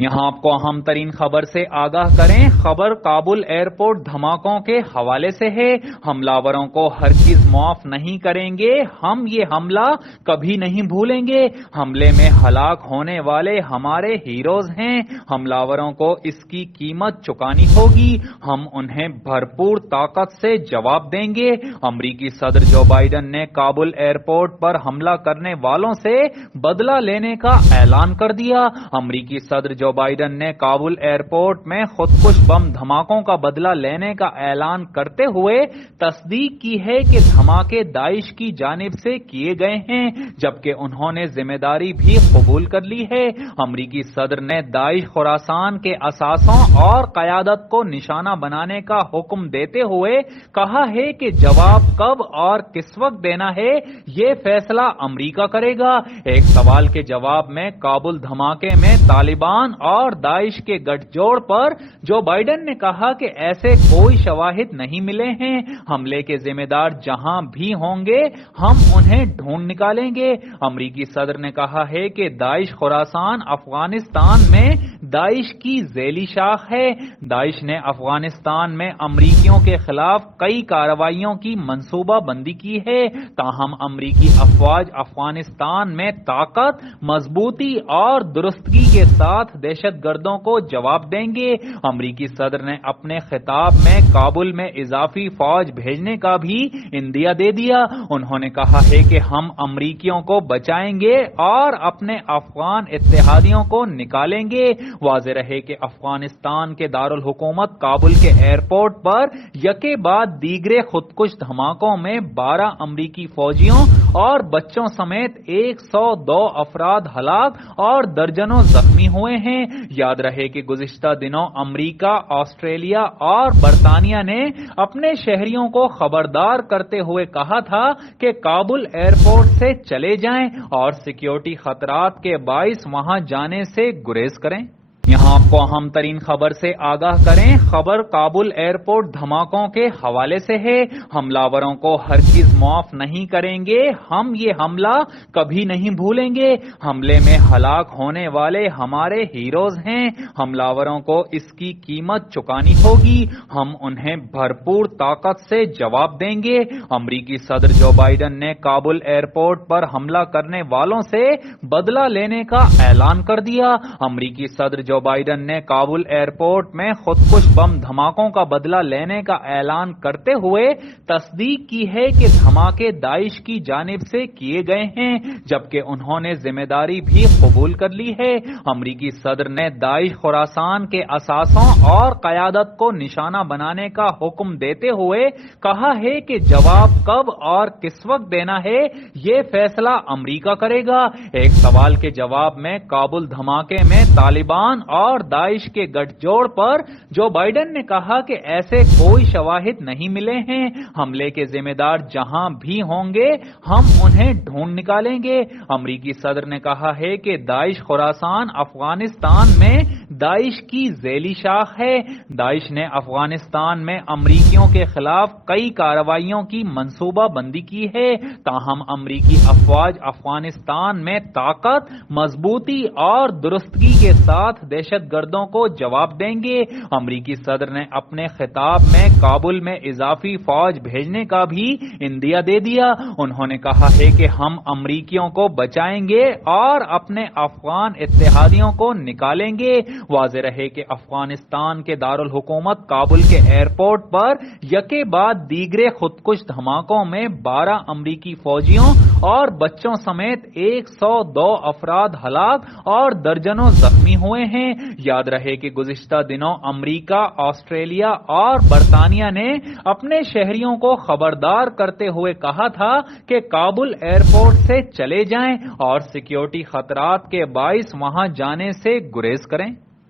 یہاں آپ کو اہم ترین خبر سے آگاہ کریں۔ خبر کابل ایئرپورٹ دھماکوں کے حوالے سے ہے۔ حملہ کو ہرگز معاف نہیں کریں گے، ہم یہ حملہ کبھی نہیں بھولیں گے۔ حملے میں ہلاک ہونے والے ہمارے ہیروز ہیں، حملہ کو اس کی قیمت چکانی ہوگی، ہم انہیں بھرپور طاقت سے جواب دیں گے۔ امریکی صدر جو بائیڈن نے کابل ایئرپورٹ پر حملہ کرنے والوں سے بدلہ لینے کا اعلان کر دیا۔ امریکی صدر جو بائیڈن نے کابل ایئرپورٹ میں خودکش بم دھماکوں کا بدلہ لینے کا اعلان کرتے ہوئے تصدیق کی ہے کہ دھماکے داعش کی جانب سے کیے گئے ہیں، جبکہ انہوں نے ذمہ داری بھی قبول کر لی ہے۔ امریکی صدر نے داعش خراسان کے اثاثوں اور قیادت کو نشانہ بنانے کا حکم دیتے ہوئے کہا ہے کہ جواب کب اور کس وقت دینا ہے یہ فیصلہ امریکہ کرے گا۔ ایک سوال کے جواب میں کابل دھماکے میں طالبان اور داعش کے گٹھ جوڑ پر جو بائیڈن نے کہا کہ ایسے کوئی شواہد نہیں ملے ہیں، حملے کے ذمہ دار جہاں بھی ہوں گے ہم انہیں ڈھونڈ نکالیں گے۔ امریکی صدر نے کہا ہے کہ داعش خراسان افغانستان میں داعش کی ذیلی شاخ ہے۔ داعش نے افغانستان میں امریکیوں کے خلاف کئی کارروائیوں کی منصوبہ بندی کی ہے، تاہم امریکی افواج افغانستان میں طاقت، مضبوطی اور درستگی کے ساتھ دہشت گردوں کو جواب دیں گے۔ امریکی صدر نے اپنے خطاب میں کابل میں اضافی فوج بھیجنے کا بھی عندیہ دے دیا۔ انہوں نے کہا ہے کہ ہم امریکیوں کو بچائیں گے اور اپنے افغان اتحادیوں کو نکالیں گے۔ واضح رہے کہ افغانستان کے دارالحکومت کابل کے ایئرپورٹ پر یکے بعد دیگرے خودکش دھماکوں میں 12 امریکی فوجیوں اور بچوں سمیت 102 افراد ہلاک اور درجنوں زخمی ہوئے ہیں۔ یاد رہے کہ گزشتہ دنوں امریکہ، آسٹریلیا اور برطانیہ نے اپنے شہریوں کو خبردار کرتے ہوئے کہا تھا کہ کابل ایئرپورٹ سے چلے جائیں اور سیکیورٹی خطرات کے باعث وہاں جانے سے گریز کریں۔ یہاں آپ کو اہم ترین خبر سے آگاہ کریں۔ خبر کابل ایئرپورٹ دھماکوں کے حوالے سے ہے۔ حملہ کو ہرگز معاف نہیں کریں گے، ہم یہ حملہ کبھی نہیں بھولیں گے۔ حملے میں ہلاک ہونے والے ہمارے ہیروز ہیں، حملہ کو اس کی قیمت چکانی ہوگی، ہم انہیں بھرپور طاقت سے جواب دیں گے۔ امریکی صدر جو بائیڈن نے کابل ایئرپورٹ پر حملہ کرنے والوں سے بدلہ لینے کا اعلان کر دیا۔ امریکی صدر جو بائیڈن نے کابل ایئرپورٹ میں خودکش بم دھماکوں کا بدلہ لینے کا اعلان کرتے ہوئے تصدیق کی ہے کہ دھماکے داعش کی جانب سے کیے گئے ہیں، جبکہ انہوں نے ذمہ داری بھی قبول کر لی ہے۔ امریکی صدر نے داعش خراسان کے اثاثوں اور قیادت کو نشانہ بنانے کا حکم دیتے ہوئے کہا ہے کہ جواب کب اور کس وقت دینا ہے یہ فیصلہ امریکہ کرے گا۔ ایک سوال کے جواب میں کابل دھماکے میں طالبان اور داعش کے گٹھ جوڑ پر جو بائیڈن نے کہا کہ ایسے کوئی شواہد نہیں ملے ہیں، حملے کے ذمہ دار جہاں بھی ہوں گے ہم انہیں ڈھونڈ نکالیں گے۔ امریکی صدر نے کہا ہے کہ داعش خراسان افغانستان میں داعش کی ذیلی شاخ ہے۔ داعش نے افغانستان میں امریکیوں کے خلاف کئی کارروائیوں کی منصوبہ بندی کی ہے، تاہم امریکی افواج افغانستان میں طاقت، مضبوطی اور درستگی کے ساتھ دہشت گردوں کو جواب دیں گے۔ امریکی صدر نے اپنے خطاب میں کابل میں اضافی فوج بھیجنے کا بھی عندیہ دے دیا۔ انہوں نے کہا ہے کہ ہم امریکیوں کو بچائیں گے اور اپنے افغان اتحادیوں کو نکالیں گے۔ واضح رہے کہ افغانستان کے دارالحکومت کابل کے ایئرپورٹ پر یکے بعد دیگرے خودکش دھماکوں میں 12 امریکی فوجیوں اور بچوں سمیت 102 افراد ہلاک اور درجنوں زخمی ہوئے ہیں۔ یاد رہے کہ گزشتہ دنوں امریکہ، آسٹریلیا اور برطانیہ نے اپنے شہریوں کو خبردار کرتے ہوئے کہا تھا کہ کابل ایئرپورٹ سے چلے جائیں اور سیکیورٹی خطرات کے باعث وہاں جانے سے گریز کریں۔